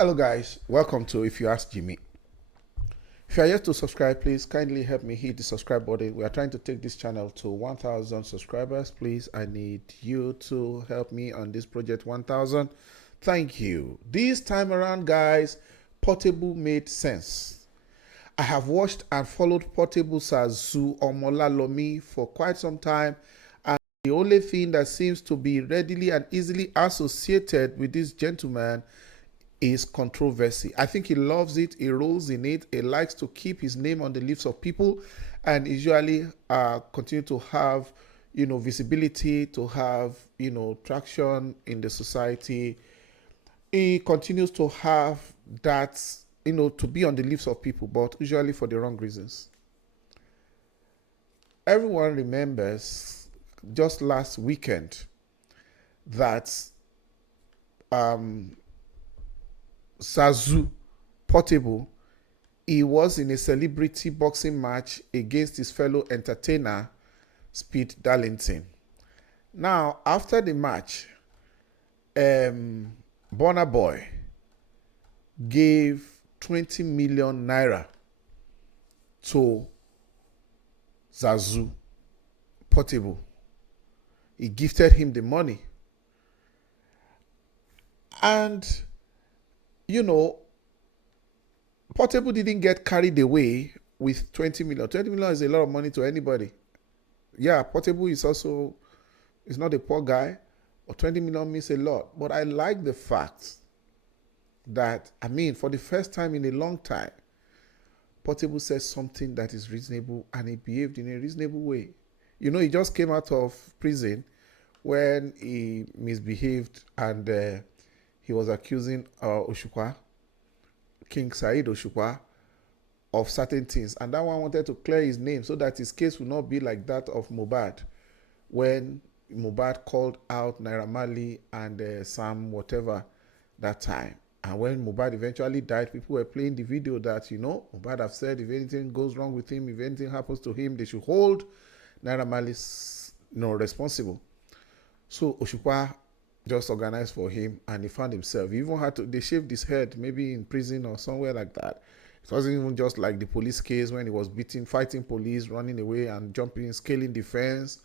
Hello guys, welcome to If You Ask Jimmy. If you are yet to subscribe, please kindly help me hit the subscribe button. We are trying to take this channel to 1,000 subscribers. Please, I need you to help me on this project 1,000. Thank you. This time around, guys, Portable made sense. I have watched and followed Portable Zazu Omolalomi for quite some time, and the only thing that seems to be readily and easily associated with this gentleman is controversy. I think he loves it, he rolls in it, he likes to keep his name on the lips of people, and usually continue to have, visibility, to have, traction in the society. He continues to have that, to be on the lips of people, but usually for the wrong reasons. Everyone remembers just last weekend that Zazu Portable, he was in a celebrity boxing match against his fellow entertainer, Speed Darlington. Now, after the match, Burna Boy gave 20 million naira to Zazu Portable. He gifted him the money. And Portable didn't get carried away with 20 million. 20 million is a lot of money to anybody. Yeah, Portable is not a poor guy, but 20 million means a lot. But I like the fact that, for the first time in a long time, Portable says something that is reasonable and he behaved in a reasonable way. He just came out of prison when he misbehaved and he was accusing Oshukwa, King Said Oshukwa, of certain things. And that one wanted to clear his name so that his case would not be like that of Mohbad, when Mohbad called out Naira Marley and Sam whatever that time. And when Mohbad eventually died, people were playing the video that, Mohbad have said if anything goes wrong with him, if anything happens to him, they should hold Naira Marley responsible. So Oshukwa just organized for him and he found himself. He even they shaved his head, maybe in prison or somewhere like that. It wasn't even just like the police case when he was fighting police, running away and jumping, scaling the fence,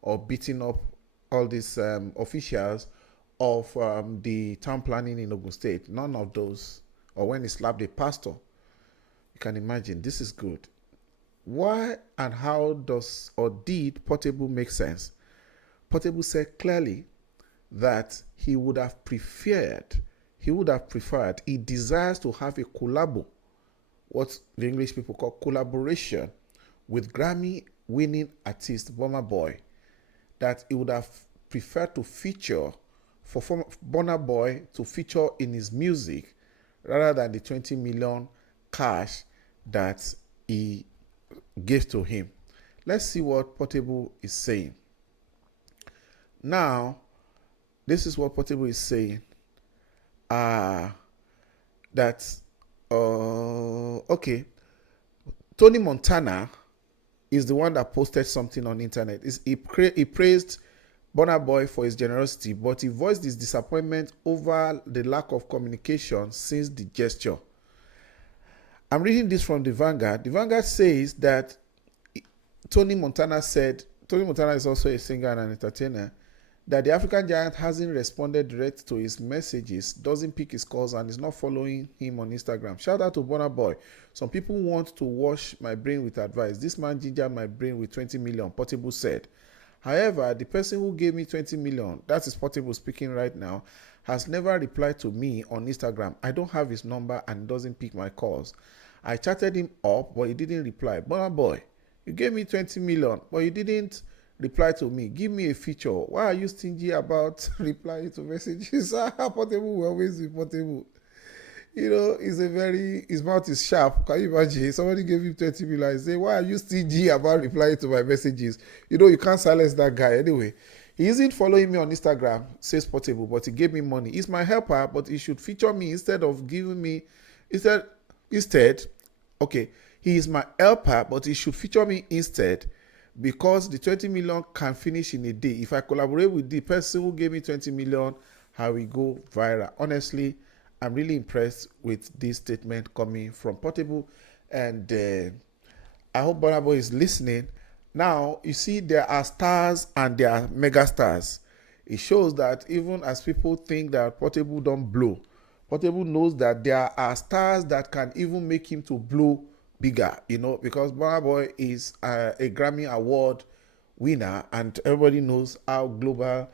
or beating up all these officials of the town planning in Ogun State. None of those. Or when he slapped a pastor. You can imagine, this is good. Why and how did Portable make sense? Portable said clearly that he desires to have a collabo, what the English people call collaboration, with Grammy-winning artist Burna Boy, that he would have preferred to feature, for Burna Boy to feature in his music rather than the 20 million cash that he gave to him. Let's see what Portable is saying. Now, this is what Portable is saying. Okay. Tony Montana is the one that posted something on the internet. He praised Burna Boy for his generosity, but he voiced his disappointment over the lack of communication since the gesture. I'm reading this from the Vanguard. The Vanguard says that Tony Montana is also a singer and an entertainer, that the African giant hasn't responded direct to his messages, doesn't pick his calls, and is not following him on Instagram. Shout out to Burna Boy. Some people want to wash my brain with advice. This man gingered my brain with 20 million, Portable said. However, the person who gave me 20 million, that is Portable speaking right now, has never replied to me on Instagram. I don't have his number and doesn't pick my calls. I chatted him up, but he didn't reply. Burna Boy, you gave me 20 million, but you didn't reply to me. Give me a feature. Why are you stingy about replying to messages? Portable will always be Portable. His mouth is sharp. Can you imagine? Somebody gave him 20 million and say, why are you stingy about replying to my messages? You can't silence that guy. Anyway, he isn't following me on Instagram, says Portable, but he gave me money. He's my helper, but he should feature me instead of giving me, okay, he is my helper, but he should feature me instead, because the 20 million can finish in a day. If I collaborate with the person who gave me 20 million, I will go viral. Honestly, I'm really impressed with this statement coming from Portable, and I hope Burna Boy is listening. Now, you see, there are stars and there are mega stars. It shows that even as people think that Portable don't blow, Portable knows that there are stars that can even make him to blow bigger, because Burna Boy is a Grammy Award winner, and everybody knows how global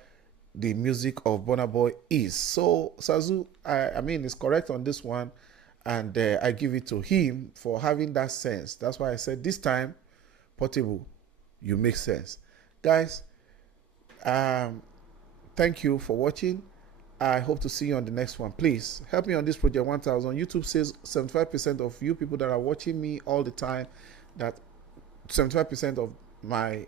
the music of Burna Boy is. So Zazu, I mean, is correct on this one, and I give it to him for having that sense. That's why I said this time, Portable, you make sense, guys. Thank you for watching. I hope to see you on the next one. Please help me on this project 1000. YouTube says 75% of you people that are watching me all the time, that 75% of my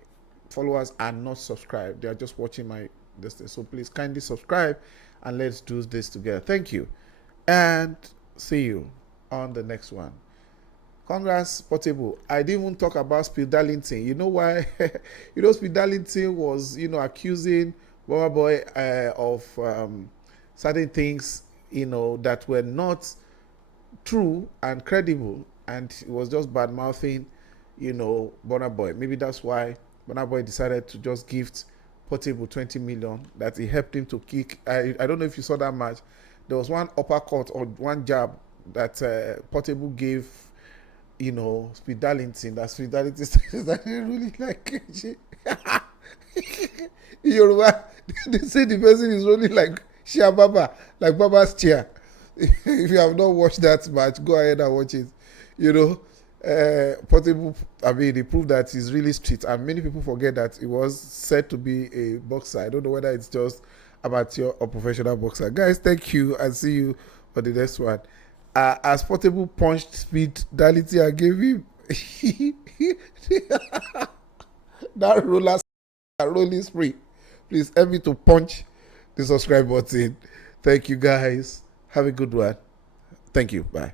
followers are not subscribed. They are just watching my this thing. So please kindly subscribe and let's do this together. Thank you, and see you on the next one. Congrats, Portable. I didn't even talk about Speed Darlington. You know why? Speed Darlington was, accusing Burna Boy of certain things, that were not true and credible, and it was just bad mouthing, Burna Boy. Maybe that's why Burna Boy decided to just gift Portable 20 million, that it helped him to kick. I don't know if you saw that match. There was one uppercut or one jab that Portable gave, Speed Darlington. That Speed Darlington that he really like. In Yoruba, they say the person is rolling like Shia Baba, like Baba's chair. If you have not watched that match, go ahead and watch it. Portable, I mean, he proved that he's really street, and many people forget that he was said to be a boxer. I don't know whether it's just amateur or professional boxer. Guys, thank you, and see you on the next one. As Portable punched Speed Darlington, I gave him that rolling spree. Please help me to punch the subscribe button. Thank you, guys. Have a good one. Thank you. Bye.